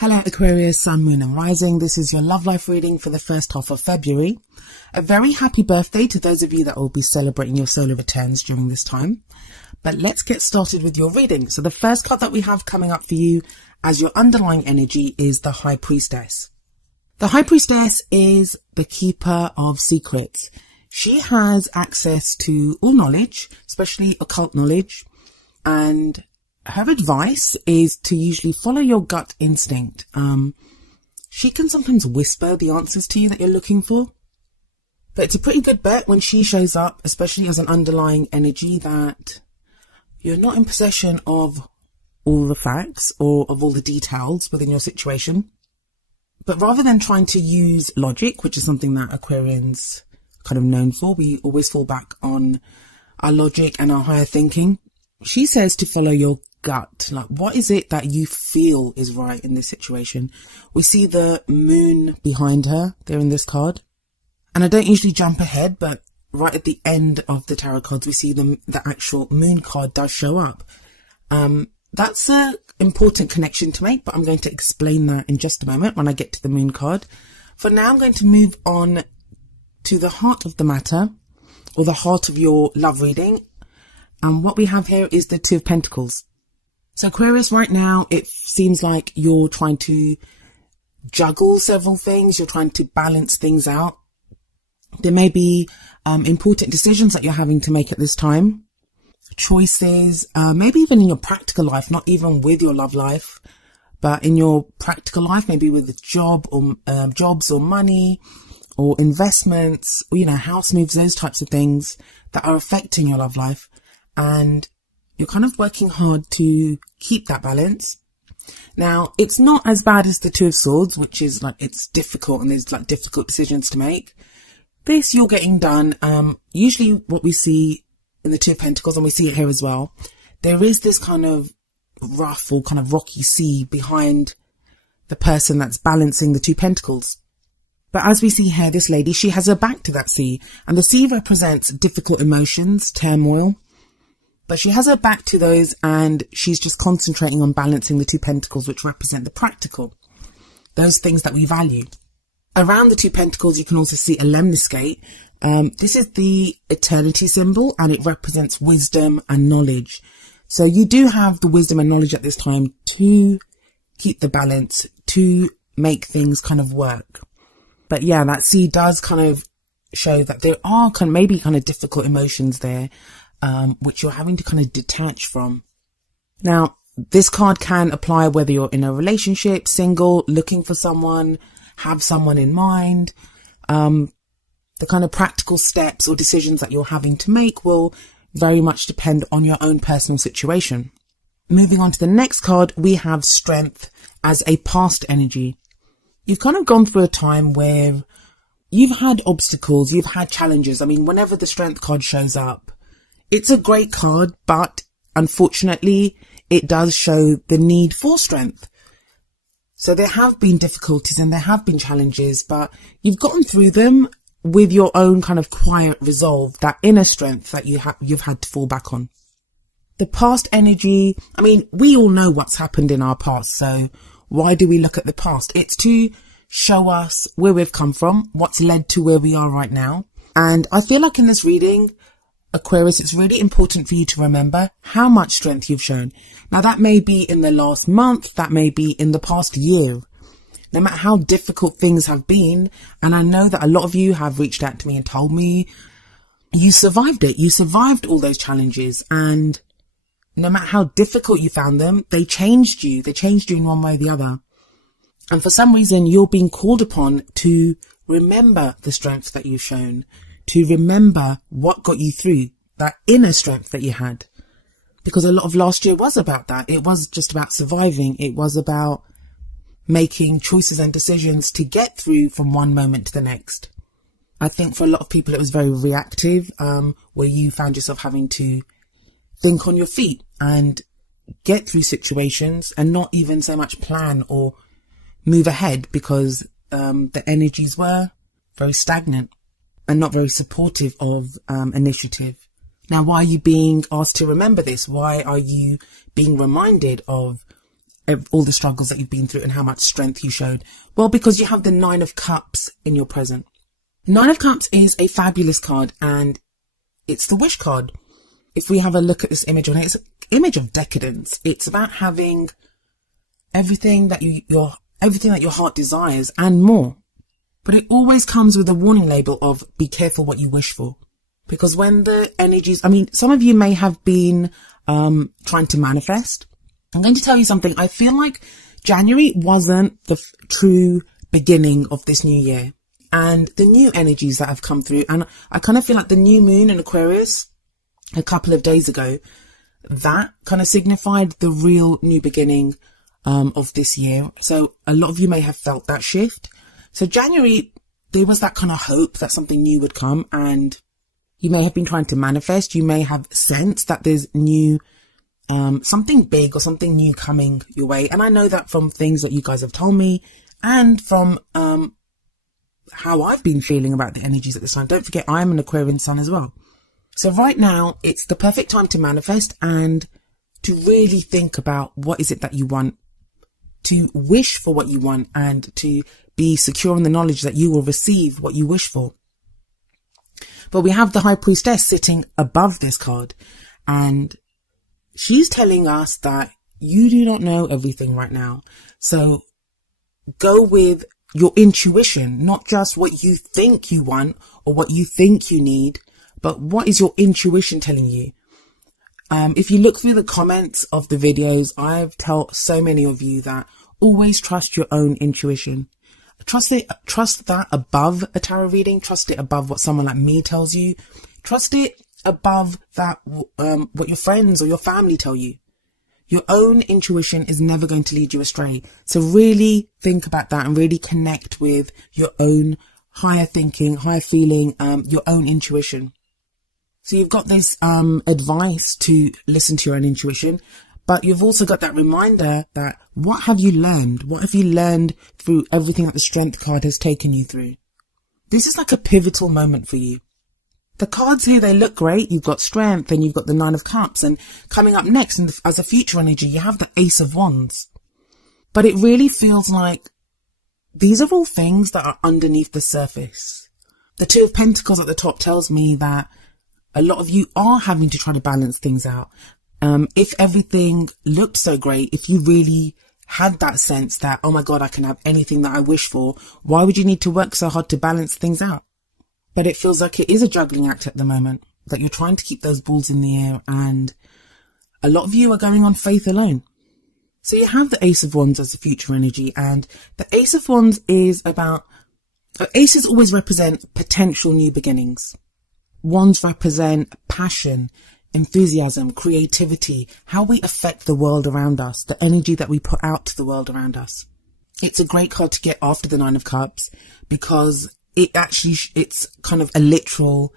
Hello Aquarius, Sun, Moon and Rising. This is your love life reading for the first half of February. A very happy birthday to those of you that will be celebrating your solar returns during this time. But let's get started with your reading. So the first card that we have coming up for you as your underlying energy is the High Priestess. The High Priestess is the keeper of secrets. She has access to all knowledge, especially occult knowledge, and her advice is to usually follow your gut instinct. She can sometimes whisper the answers to you that you're looking for, but it's a pretty good bet when she shows up, especially as an underlying energy, that you're not in possession of all the facts or of all the details within your situation. But rather than trying to use logic, which is something that Aquarians are kind of known for, we always fall back on our logic and our higher thinking. She says to follow your gut. Like, what is it that you feel is right in this situation? We see the moon behind her there in this card. And I don't usually jump ahead, but right at the end of the tarot cards, we see the actual moon card does show up. That's an important connection to make, but I'm going to explain that in just a moment when I get to the moon card. For now, I'm going to move on to the heart of the matter, or the heart of your love reading. And what we have here is the Two of Pentacles. So Aquarius, right now, it seems like you're trying to juggle several things. You're trying to balance things out. There may be important decisions that you're having to make at this time. Choices, maybe even in your practical life, not even with your love life, but in your practical life, maybe with a job or jobs or money or investments, or, house moves, those types of things that are affecting your love life. And you're kind of working hard to keep that balance. Now, it's not as bad as the Two of Swords, which is like, it's difficult and there's like difficult decisions to make. This you're getting done. Usually what we see in the Two of Pentacles, and we see it here as well, there is this kind of rough or kind of rocky sea behind the person that's balancing the Two Pentacles. But as we see here, this lady, she has her back to that sea, and the sea represents difficult emotions, turmoil. But she has her back to those, and she's just concentrating on balancing the Two Pentacles, which represent the practical, those things that we value. Around the Two Pentacles, you can also see a lemniscate. This is the eternity symbol, and it represents wisdom and knowledge. So you do have the wisdom and knowledge at this time to keep the balance, to make things kind of work. But yeah, that sea does kind of show that there are maybe difficult emotions there, which you're having to kind of detach from. Now, this card can apply whether you're in a relationship, single, looking for someone, have someone in mind. The kind of practical steps or decisions that you're having to make will very much depend on your own personal situation. Moving on to the next card, we have Strength as a past energy. You've kind of gone through a time where you've had obstacles, you've had challenges. I mean, whenever the Strength card shows up, it's a great card, but unfortunately, it does show the need for strength. So there have been difficulties and there have been challenges, but you've gotten through them with your own kind of quiet resolve, that inner strength that you've had to fall back on. The past energy, I mean, we all know what's happened in our past, so why do we look at the past? It's to show us where we've come from, what's led to where we are right now. And I feel like in this reading, Aquarius, it's really important for you to remember how much strength you've shown. Now, that may be in the last month, that may be in the past year. No matter how difficult things have been, and I know that a lot of you have reached out to me and told me you survived it. You survived all those challenges, and no matter how difficult you found them, they changed you. They changed you in one way or the other. And for some reason, you're being called upon to remember the strength that you've shown, to remember what got you through, that inner strength that you had. Because a lot of last year was about that. It was just about surviving. It was about making choices and decisions to get through from one moment to the next. I think for a lot of people, it was very reactive, where you found yourself having to think on your feet and get through situations and not even so much plan or move ahead because the energies were very stagnant and not very supportive of initiative. Now, why are you being asked to remember this? Why are you being reminded of all the struggles that you've been through and how much strength you showed? Well, because you have the Nine of Cups in your present. Nine of Cups is a fabulous card, and it's the wish card. If we have a look at this image on it, it's an image of decadence. It's about having everything that everything that your heart desires and more. But it always comes with a warning label of be careful what you wish for. Because when the energies, some of you may have been trying to manifest. I'm going to tell you something. I feel like January wasn't the true beginning of this new year. And the new energies that have come through, and I kind of feel like the new moon in Aquarius a couple of days ago, that kind of signified the real new beginning of this year. So a lot of you may have felt that shift. So January, there was that kind of hope that something new would come, and you may have been trying to manifest. You may have sensed that there's new, something big or something new coming your way. And I know that from things that you guys have told me and from how I've been feeling about the energies at this time. Don't forget, I'm an Aquarian sun as well. So right now, it's the perfect time to manifest and to really think about what is it that you want, to wish for what you want, and to be secure in the knowledge that you will receive what you wish for. But we have the High Priestess sitting above this card, and she's telling us that you do not know everything right now. So go with your intuition, not just what you think you want or what you think you need, but what is your intuition telling you? If you look through the comments of the videos, I've told so many of you that always trust your own intuition. Trust that above a tarot reading. Trust it above what someone like me tells you. Trust it above that what your friends or your family tell you. Your own intuition is never going to lead you astray. So really think about that and really connect with your own higher thinking, higher feeling, your own intuition. So you've got this advice to listen to your own intuition, but you've also got that reminder that what have you learned? What have you learned through everything that the Strength card has taken you through? This is like a pivotal moment for you. The cards here, they look great. You've got Strength and you've got the Nine of Cups, and coming up next as a future energy, you have the Ace of Wands. But it really feels like these are all things that are underneath the surface. The Two of Pentacles at the top tells me that a lot of you are having to try to balance things out. If everything looked so great, if you really had that sense that, oh my God, I can have anything that I wish for, why would you need to work so hard to balance things out? But it feels like it is a juggling act at the moment, that you're trying to keep those balls in the air, and a lot of you are going on faith alone. So you have the Ace of Wands as the future energy, and the Ace of Wands is about, aces always represent potential new beginnings. Wands represent passion, enthusiasm, creativity, how we affect the world around us, the energy that we put out to the world around us. It's a great card to get after the Nine of Cups because it's kind of a literal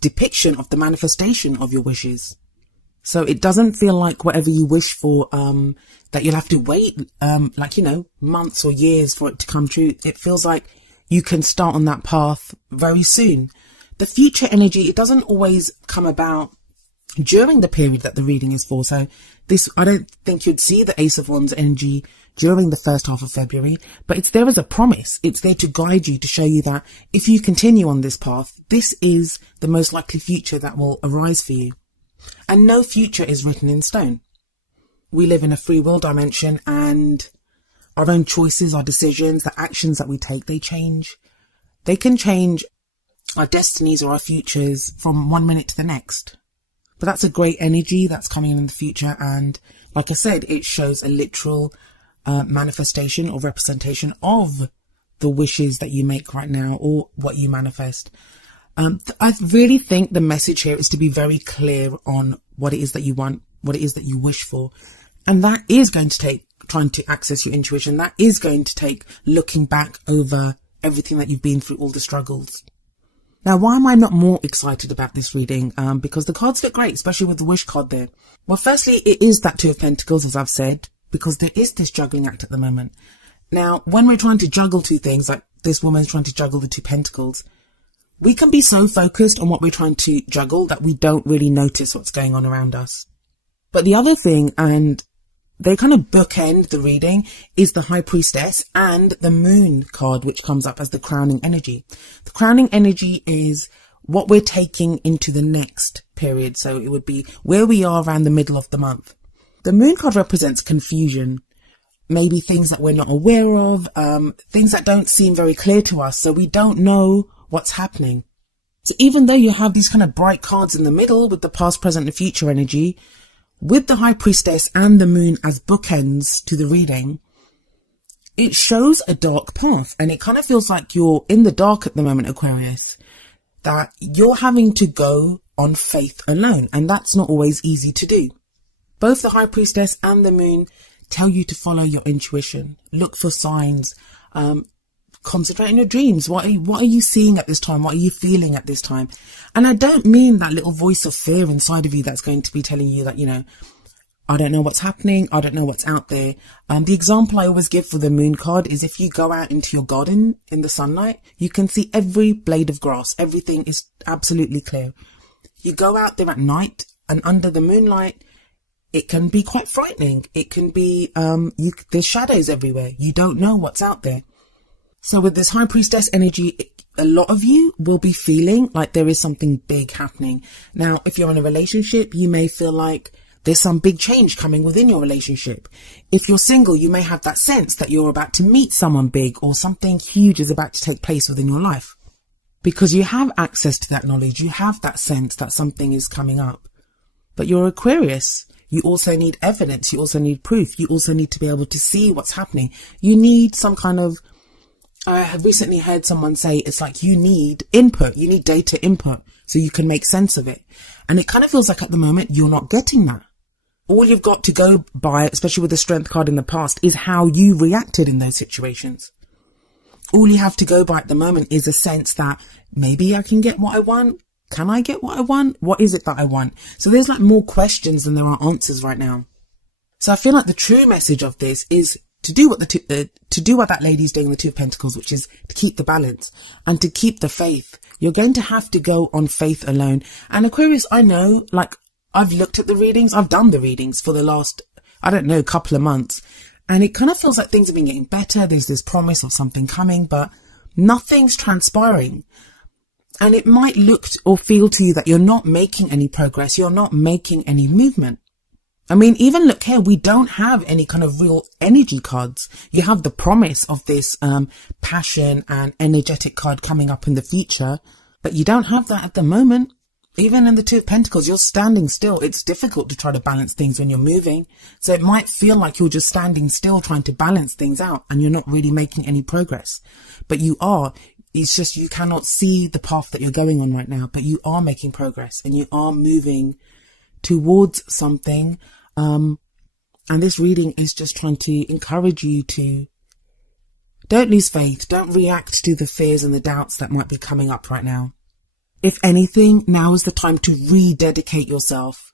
depiction of the manifestation of your wishes. So it doesn't feel like whatever you wish for, that you'll have to wait, months or years for it to come true. It feels like you can start on that path very soon. The future energy, it doesn't always come about during the period that the reading is for. So I don't think you'd see the Ace of Wands energy during the first half of February, but it's there as a promise. It's there to guide you, to show you that if you continue on this path, this is the most likely future that will arise for you. And no future is written in stone. We live in a free will dimension, and our own choices, our decisions, the actions that we take, they change. They can change our destinies or our futures from one minute to the next. But that's a great energy that's coming in the future. And like I said, it shows a literal manifestation or representation of the wishes that you make right now or what you manifest. I really think the message here is to be very clear on what it is that you want, what it is that you wish for. And that is going to take trying to access your intuition. That is going to take looking back over everything that you've been through, all the struggles. Now, why am I not more excited about this reading? Because the cards look great, especially with the wish card there. Well, firstly, it is that Two of Pentacles, as I've said, because there is this juggling act at the moment. Now, when we're trying to juggle two things, like this woman's trying to juggle the Two Pentacles, we can be so focused on what we're trying to juggle that we don't really notice what's going on around us. But the other thing, and they kind of bookend the reading, is the High Priestess and the Moon card, which comes up as the crowning energy. The crowning energy is what we're taking into the next period. So it would be where we are around the middle of the month. The Moon card represents confusion, maybe things that we're not aware of, things that don't seem very clear to us. So we don't know what's happening. So even though you have these kind of bright cards in the middle with the past, present and future energy, with the High Priestess and the Moon as bookends to the reading, it shows a dark path, and it kind of feels like you're in the dark at the moment, Aquarius, that you're having to go on faith alone, and that's not always easy to do. Both the High Priestess and the Moon tell you to follow your intuition, look for signs, concentrate on your dreams. What are you seeing at this time? What are you feeling at this time? And I don't mean that little voice of fear inside of you that's going to be telling you that, I don't know what's happening. I don't know what's out there. The example I always give for the Moon card is if you go out into your garden in the sunlight, you can see every blade of grass. Everything is absolutely clear. You go out there at night and under the moonlight, it can be quite frightening. It can be, there's shadows everywhere. You don't know what's out there. So with this High Priestess energy, a lot of you will be feeling like there is something big happening. Now, if you're in a relationship, you may feel like there's some big change coming within your relationship. If you're single, you may have that sense that you're about to meet someone big or something huge is about to take place within your life. Because you have access to that knowledge, you have that sense that something is coming up. But you're Aquarius. You also need evidence. You also need proof. You also need to be able to see what's happening. You need some kind of, I have recently heard someone say it's like you need input. You need data input so you can make sense of it. And it kind of feels like at the moment you're not getting that. All you've got to go by, especially with the Strength card in the past, is how you reacted in those situations. All you have to go by at the moment is a sense that maybe I can get what I want. Can I get what I want? What is it that I want? So there's like more questions than there are answers right now. So I feel like the true message of this is to do what that lady's doing in the Two of Pentacles, which is to keep the balance and to keep the faith. You're going to have to go on faith alone. And Aquarius, I know, like, I've looked at the readings. I've done the readings for the last, couple of months. And it kind of feels like things have been getting better. There's this promise of something coming, but nothing's transpiring. And it might look or feel to you that you're not making any progress. You're not making any movement. I mean, even look here, we don't have any kind of real energy cards. You have the promise of this passion and energetic card coming up in the future, but you don't have that at the moment. Even in the Two of Pentacles, you're standing still. It's difficult to try to balance things when you're moving. So it might feel like you're just standing still trying to balance things out and you're not really making any progress. But you are. It's just you cannot see the path that you're going on right now, but you are making progress and you are moving towards something. And this reading is just trying to encourage you to don't lose faith. Don't react to the fears and the doubts that might be coming up right now. If anything, now is the time to rededicate yourself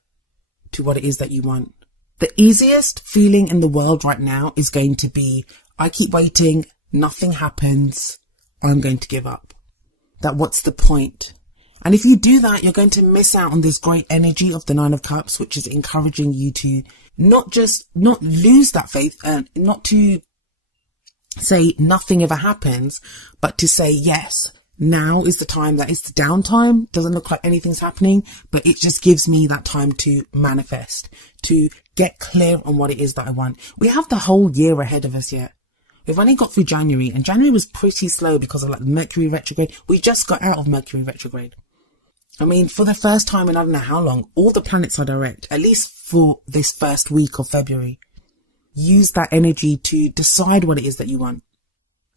to what it is that you want. The easiest feeling in the world right now is going to be, I keep waiting, nothing happens, I'm going to give up. That what's the point? And if you do that, you're going to miss out on this great energy of the Nine of Cups, which is encouraging you to not lose that faith and not to say nothing ever happens, but to say, yes, now is the time. That is the downtime. Doesn't look like anything's happening, but it just gives me that time to manifest, to get clear on what it is that I want. We have the whole year ahead of us yet. We've only got through January, and January was pretty slow because of like Mercury retrograde. We just got out of Mercury retrograde. I mean, for the first time in I don't know how long, all the planets are direct, at least for this first week of February. Use that energy to decide what it is that you want.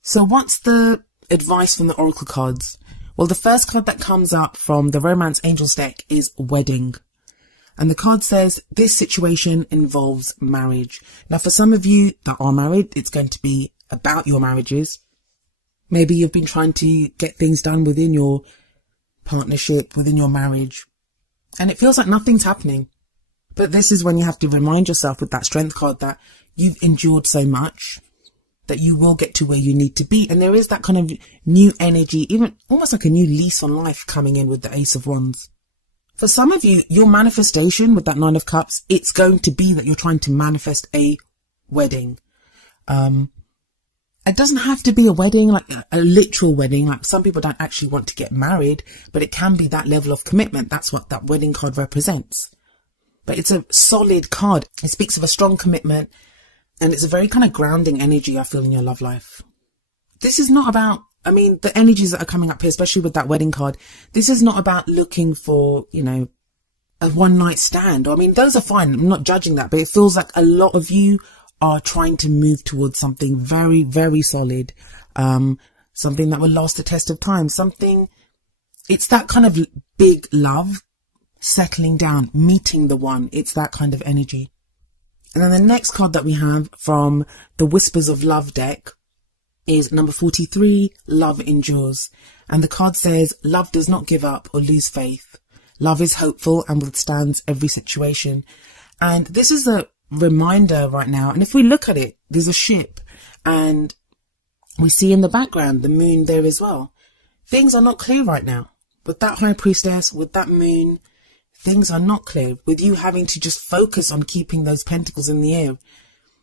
So what's the advice from the Oracle cards? Well, the first card that comes up from the Romance Angels deck is Wedding. And the card says, this situation involves marriage. Now, for some of you that are married, it's going to be about your marriages. Maybe you've been trying to get things done within your partnership, within your marriage, and it feels like nothing's happening. But this is when you have to remind yourself with that Strength card that you've endured so much that you will get to where you need to be. And there is that kind of new energy, even almost like a new lease on life coming in with the Ace of Wands. For some of you, your manifestation with that Nine of Cups, it's going to be that you're trying to manifest a wedding. It doesn't have to be a wedding, like a literal wedding. Like some people don't actually want to get married, but it can be that level of commitment. That's what that wedding card represents. But it's a solid card. It speaks of a strong commitment, and it's a very kind of grounding energy I feel in your love life. This is not about, I mean, the energies that are coming up here, especially with that wedding card, this is not about looking for, you know, a one night stand. I mean, those are fine. I'm not judging that, but it feels like a lot of you are trying to move towards something very, very solid. Something that will last the test of time. It's that kind of big love, settling down, meeting the one. It's that kind of energy. And then the next card that we have from the Whispers of Love deck is number 43, Love Endures. And the card says, love does not give up or lose faith. Love is hopeful and withstands every situation. And this is a reminder right now. And if we look at it, there's a ship and we see in the background the moon there as well. Things are not clear right now. With that High Priestess, with that moon, things are not clear. With you having to just focus on keeping those pentacles in the air,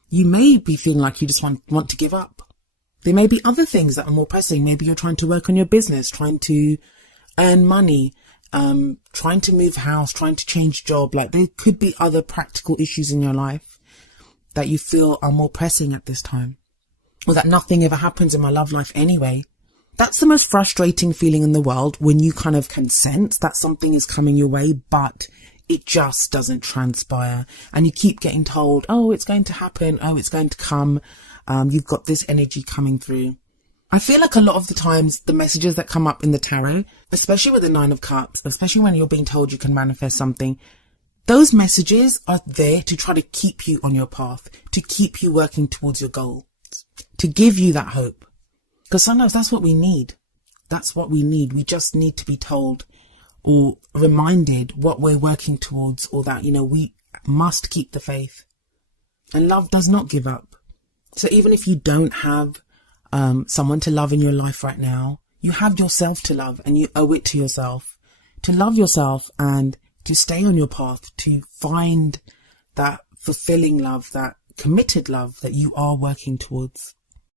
you may be feeling like you just want to give up. There may be other things that are more pressing. Maybe you're trying to work on your business, trying to earn money, trying to move house, trying to change job. Like there could be other practical issues in your life that you feel are more pressing at this time, or that nothing ever happens in my love life anyway. That's the most frustrating feeling in the world, when you kind of can sense that something is coming your way, but it just doesn't transpire. And you keep getting told, oh, it's going to happen. Oh, it's going to come. You've got this energy coming through. I feel like a lot of the times the messages that come up in the tarot, especially with the Nine of Cups, especially when you're being told you can manifest something, those messages are there to try to keep you on your path, to keep you working towards your goal, to give you that hope. Because sometimes that's what we need. That's what we need. We just need to be told or reminded what we're working towards, or that, you know, we must keep the faith. And love does not give up. So even if you don't have someone to love in your life right now, you have yourself to love, and you owe it to yourself to love yourself and to stay on your path, to find that fulfilling love, that committed love that you are working towards.